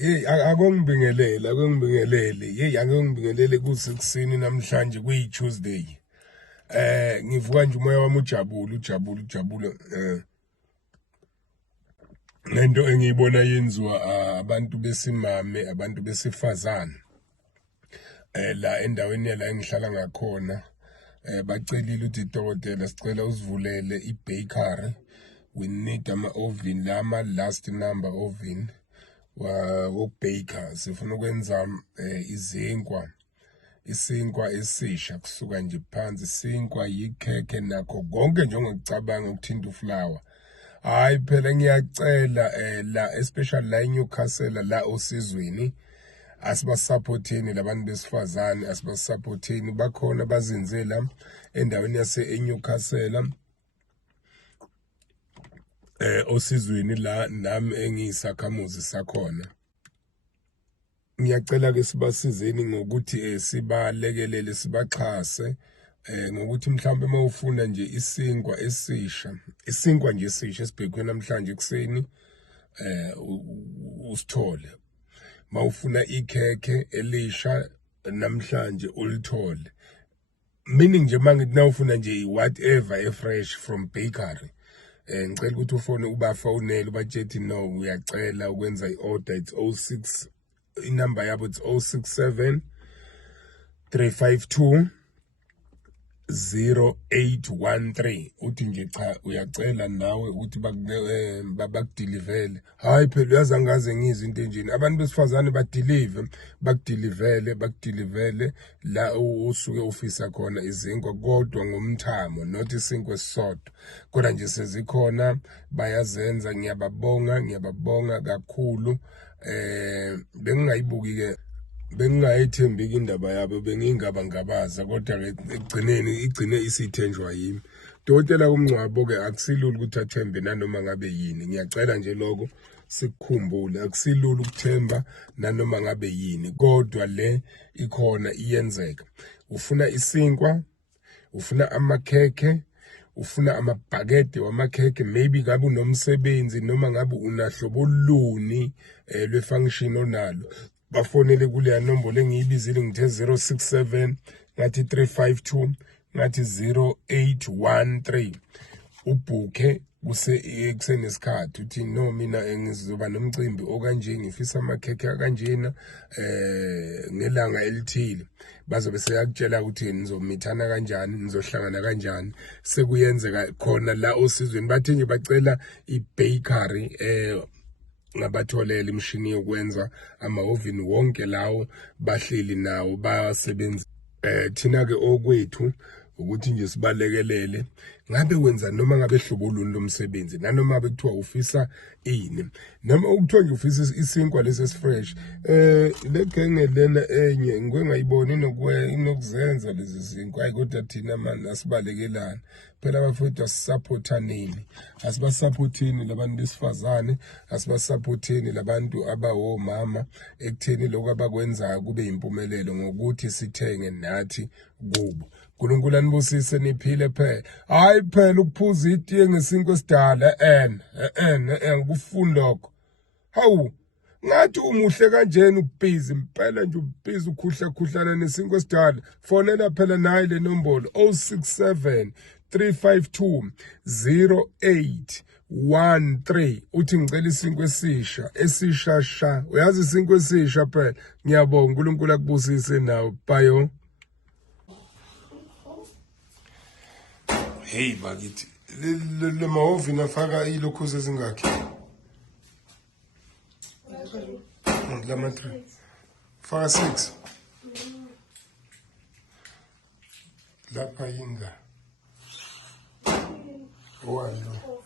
Hey akongibingelele hey akongibingelele kusekuseni namhlanje kuyi-Tuesday. Ngivuka nje umoya wami ujabule lento engiyibona yenziwa abantu besimame, abantu besifazane la endaweni la engihlala ngakhona. Bacelile ukuthi idokotela sicela usivulele i-bakery. We need ama-oven lama last number oven wokubheka. Sifuna ukwenza isinkwa esisha kusuka nje phansi, isinkwa yikhekhe nakho konke njengokucabanga ukuthinta uflower. Hayi phela ngiyacela la especially la eNewcastle la osizweni asibasupporteni labantu besifazane, asibasupporteni. Bakhona bazenze la endaweni yase eNewcastle osizweni la nami engiyisakhamuzi sakhona. Ngiyacela ke sibasizeni ngokuthi sibalekelele, sibaxhase ngokuthi mhlawumbe mawufuna nje isinkwa nje esisha esibhekwe namhlanje ekseni usithole. Mawufuna ikhekhe elisha namhlanje ulithole. Meaning nje mangithi nawufuna nje whatever efresh from bakery, ngicela ukuthi ufone ubafonele ubatshethi no uyacela ukwenza i-order. It's 06, inamba yabo it's 067 352 0813. Uthi nje cha uyacela nawe ukuthi bakudilivele. Hayi phela uyazi angaze ngizwe into enjeni. Abantu besifazane bakudilivele la usuke ufisa khona izinkwa, kodwa ngomthamo, not isinkwa esisodwa. Kodwa nje sezikhona bayazenza. Ngiyababonga kakhulu. Bengingayibuki-ke, bengingayithembeki indaba yabo, bengingabangabaza, kodwa ekugcineni igcine isithenjwa yimi. Dokotela kumngcwabo-ke akusilula ukuthi athembe nanoma ngabe yini. Ngiyacela nje lokho sikukhumbule, akusilula ukuthemba nanoma ngabe yini, kodwa le ikhona iyenzeka. Ufuna isinkwa, ufuna amakhekhe, ufuna amabhakede wamakhekhe, maybe ngabe unomsebenzi noma ngabe unahlobo luni lwe-function onalo, bafonele kuleya nombolo engiyibizile ngithe 067 ngathi 352 ngathi 0813. Ubhuke kusenesikhathi uthi no, mina ngizoba nomcimbi okanje, ngifisa amakhekhe akanjena ngelanga elithile. Bazobe seyakutshela ukuthi nizomithana kanjani, nizohlangana kanjani. Sekuyenzeka khona la osizweni. Bathi nje bacela i-bakery ngabatholele imishini yokwenza ama-oven wonke lawo, bahleli nawo basebenza. Thina-ke okwethu ukuthi nje sibalekelele. Ngabe wenza noma ngabe hlobo luni lomsebenzi, nanoma ngabe kuthiwa ufisa ini, noma ukuthiwa nje ufisa isinkwa lesi esifresh, le genge lena enye ngiyengayiboni inokuzenza lezi zinkwa. Hayi kodwa thina manje asibalekelana phela bafowethu, asisupportaneni, asibasupporteni labantu besifazane, asibasupporteni labantu abawomama ekutheni lokho abakwenzayo kube impumelelo ngokuthi sithenge nathi kubo. uNkulunkulu anibusise, niphile phela. Hayi phela ukuphuza itiye ngesinkwa esidala ngikufuni lokho. Hawu, ngathi umuhle kanjeni ubhizi impela nje, ubhizi ukhuhlana nesinkwa esidala. Fonela phela naye le nombolo 067 352 0813. uthi ngicela isinkwa esisha. Uyazi isinkwa esisha phela. Ngiyabonga, uNkulunkulu akubusise nawe. Bye. Hey bakithi, le ma-oven afaka ilokhuzi ezingakhi? Lama-3 faka 6 lapha yinga 1 lo.